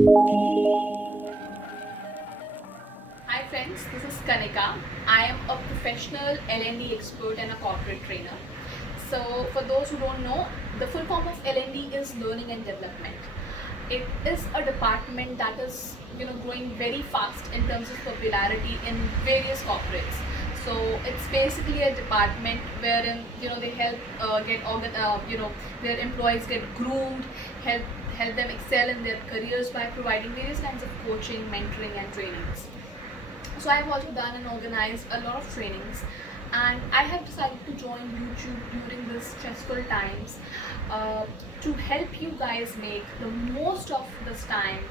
Hi friends, this is Kanika. I am a professional L&D expert and a corporate trainer. So for those who don't know, the full form of L&D is learning and development. It is a department that is growing very fast in terms of popularity in various corporates. So it's basically a department wherein they help their employees get groomed, help them excel in their careers by providing various kinds of coaching, mentoring, and trainings. So I have also done and organized a lot of trainings, and I have decided to join YouTube during this stressful times to help you guys make the most of this time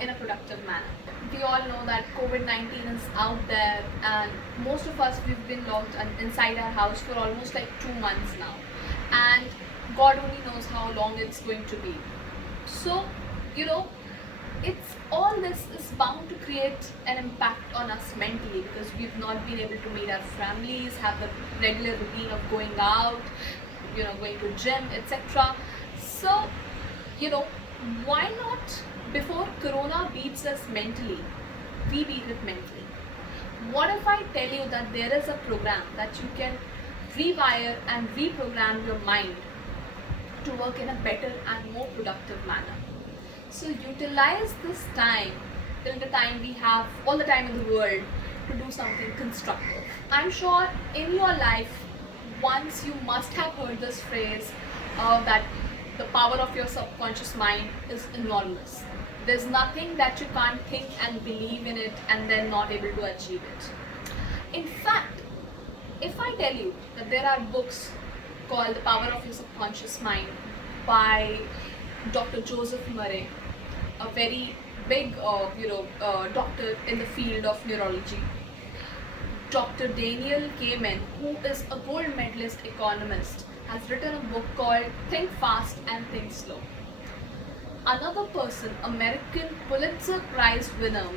in a productive manner. We all know that COVID-19 is out there, and most of us, we've been locked inside our house for almost like 2 months now, and God only knows how long it's going to be. So you know it's all this is bound to create an impact on us mentally, because we've not been able to meet our families, have the regular routine of going out, going to gym, etc. So you know why not, before corona beats us mentally, we beat it mentally? What if I tell you that there is a program that you can rewire and reprogram your mind to work in a better and more productive manner? So utilize this time till the time we have all the time in the world to do something constructive. I'm sure in your life, once you must have heard this phrase that the power of your subconscious mind is enormous. There's nothing that you can't think and believe in it and then not able to achieve it. In fact, if I tell you that there are books called The Power of Your Subconscious Mind by Dr. Joseph Murray, a very big doctor in the field of neurology. Dr. Daniel Kahneman, who is a gold medalist economist, has written a book called Think Fast and Think Slow. Another person, American Pulitzer Prize winner,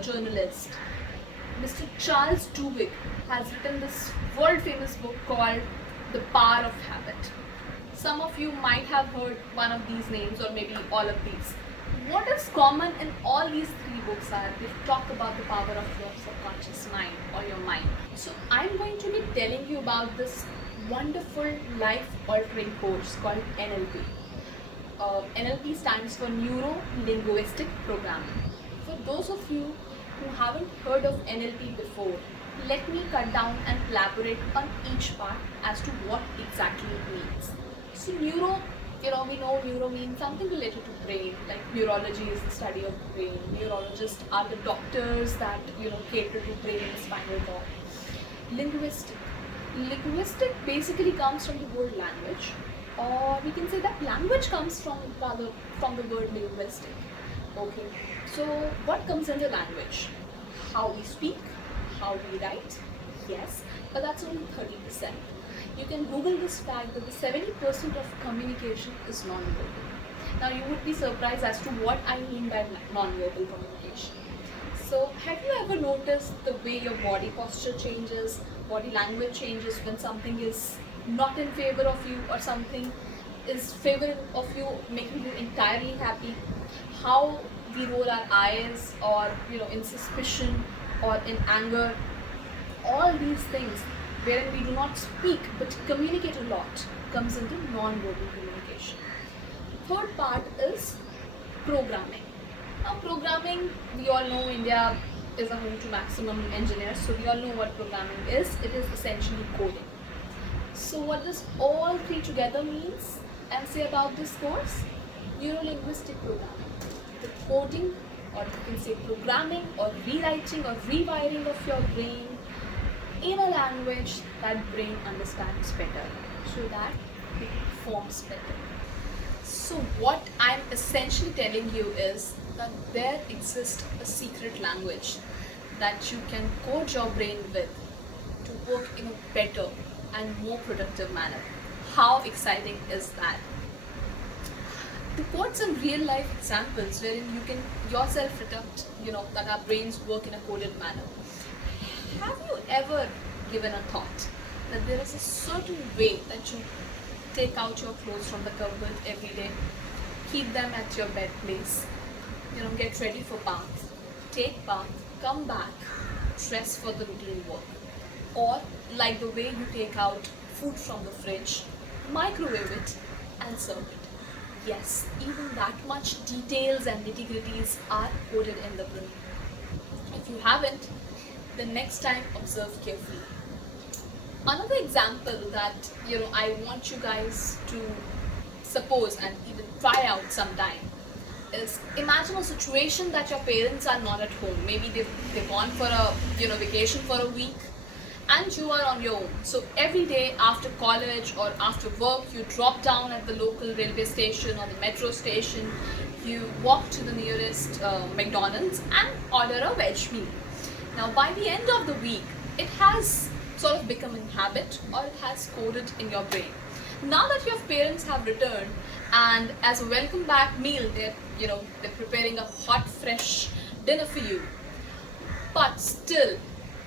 journalist, Mr. Charles Duhigg, has written this world famous book called The Power of Habit. Some of you might have heard one of these names, or maybe all of these. What is common in all these three books are they talk about the power of your subconscious mind or your mind. So I'm going to be telling you about this wonderful life altering course called NLP. NLP stands for Neuro Linguistic Programming. For those of you who haven't heard of NLP before, let me cut down and elaborate on each part as to what exactly it means. So neuro, we know neuro means something related to brain, like neurology is the study of the brain. Neurologists are the doctors that cater to brain and spinal cord. Linguistic. Linguistic basically comes from the word language, or we can say that language comes from the word linguistic. Okay, so what comes into language? How we speak, how we write, yes, but that's only 30%. You can Google this fact that the 70% of communication is non-verbal. Now you would be surprised as to what I mean by non-verbal communication. So have you ever noticed the way your body posture changes, body language changes when something is not in favor of you or something is favor of you, making you entirely happy? How we roll our eyes, or in suspicion or in anger, all these things wherein we do not speak but communicate a lot comes into non-verbal communication. Third part is programming. Now programming, we all know India is a home to maximum engineers, so we all know what programming is. It is essentially coding. So what does all three together means and say about this course? Neuro-linguistic programming. The coding, or you can say programming or rewriting or rewiring of your brain in a language that brain understands better, so that it performs better. So what I'm essentially telling you is that there exists a secret language that you can code your brain with to work in a better and more productive manner. How exciting is that? To quote some real life examples wherein you can yourself detect, that our brains work in a coded manner. Have you ever given a thought that there is a certain way that you take out your clothes from the cupboard every day, keep them at your bed place, get ready for bath, take bath, come back, dress for the routine work. Or like the way you take out food from the fridge, microwave it and serve it. Yes, even that much details and nitty-gritties are coded in the brain. If you haven't, the next time observe carefully. Another example that I want you guys to suppose and even try out sometime is, imagine a situation that your parents are not at home. Maybe they've gone for a vacation for a week and you are on your own. So every day after college or after work, you drop down at the local railway station or the metro station, you walk to the nearest McDonald's and order a veg meal. Now by the end of the week, it has sort of become a habit, or it has coded in your brain. Now that your parents have returned, and as a welcome back meal, they're preparing a hot, fresh dinner for you. But still,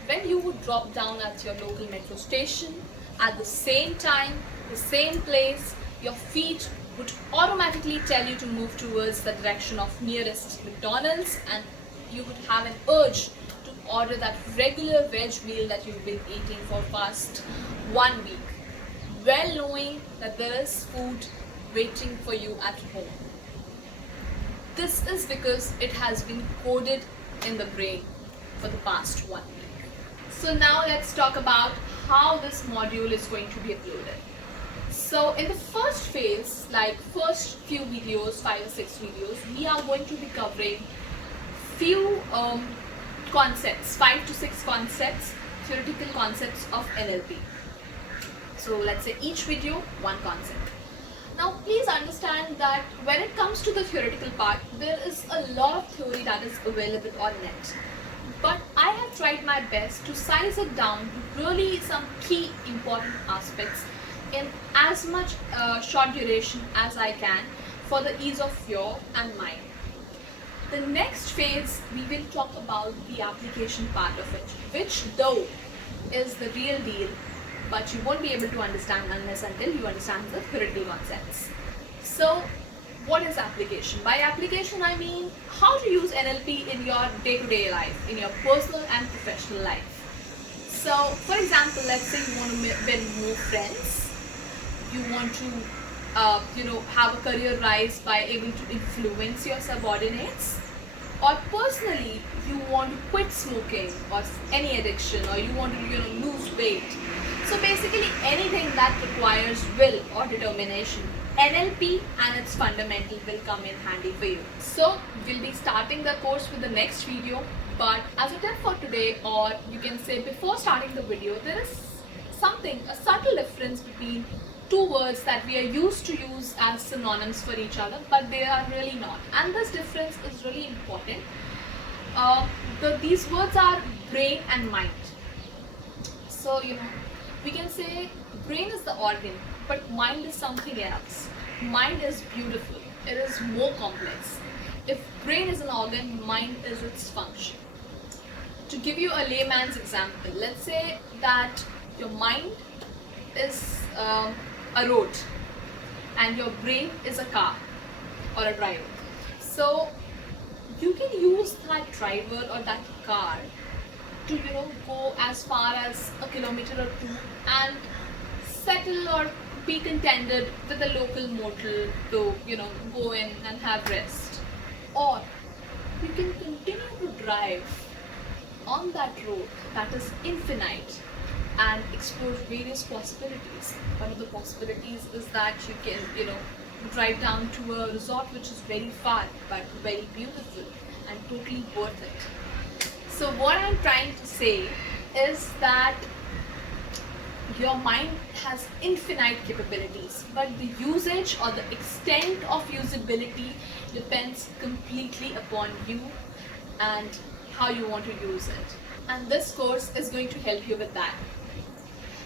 when you would drop down at your local metro station at the same time, the same place, your feet would automatically tell you to move towards the direction of nearest McDonald's, and you would have an urge to order that regular veg meal that you've been eating for past 1 week, well knowing that there is food waiting for you at home. This is because it has been coded in the brain for the past 1 week. So now let's talk about how this module is going to be uploaded. So in the first phase, like first few videos, 5 or 6 videos, we are going to be covering few concepts, 5 to 6 concepts, theoretical concepts of NLP. So let's say each video, one concept. Now please understand that when it comes to the theoretical part, there is a lot of theory that is available on net. But I have tried my best to size it down to really some key important aspects in as much short duration as I can for the ease of your and mine. The next phase, we will talk about the application part of it, which though is the real deal, but you won't be able to understand unless until you understand the theoretical concepts. So what is application? By application I mean how to use NLP in your day-to-day life, in your personal and professional life. So for example, let's say you want to win more friends, you want to have a career rise by able to influence your subordinates, or personally you want to quit smoking or any addiction, or you want to lose weight. So basically anything that requires will or determination, NLP and its fundamental will come in handy for you. So we'll be starting the course with the next video, but as a tip for today, or you can say before starting the video, there is a subtle difference between two words that we are used to use as synonyms for each other, but they are really not. And this difference is really important. These words are brain and mind. So we can say brain is the organ, but mind is something else. Mind is beautiful. It is more complex. If brain is an organ, mind is its function. To give you a layman's example, let's say that your mind is a road and your brain is a car or a driver. So you can use that driver or that car to go as far as a kilometer or two and settle or be contented with a local motel to go in and have rest. Or you can continue to drive on that road that is infinite and explore various possibilities. One of the possibilities is that you can drive down to a resort which is very far but very beautiful and totally worth it. So what I'm trying to say is that your mind has infinite capabilities, but the usage or the extent of usability depends completely upon you and how you want to use it. And this course is going to help you with that.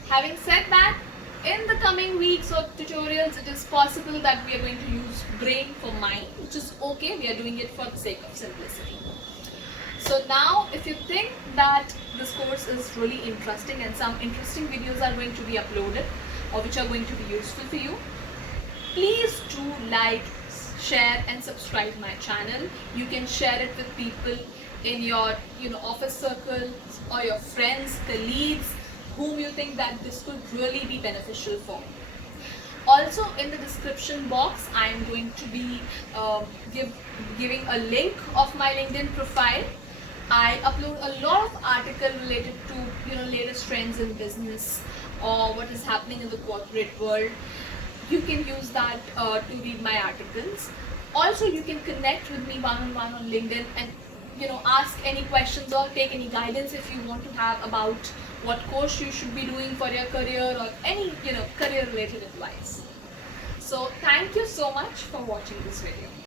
Having said that, in the coming weeks or tutorials, it is possible that we are going to use brain for mind, which is okay. We are doing it for the sake of simplicity. So now, if you think that this course is really interesting and some interesting videos are going to be uploaded or which are going to be useful for you, please do like, share and subscribe my channel. You can share it with people in your office circle or your friends, colleagues, whom you think that this could really be beneficial for. Also in the description box, I am going to be giving a link of my LinkedIn profile. I upload a lot of articles related to latest trends in business or what is happening in the corporate world. You can use that to read my articles. Also, you can connect with me one-on-one on LinkedIn and ask any questions or take any guidance if you want to have about what course you should be doing for your career or any career related advice. So thank you so much for watching this video.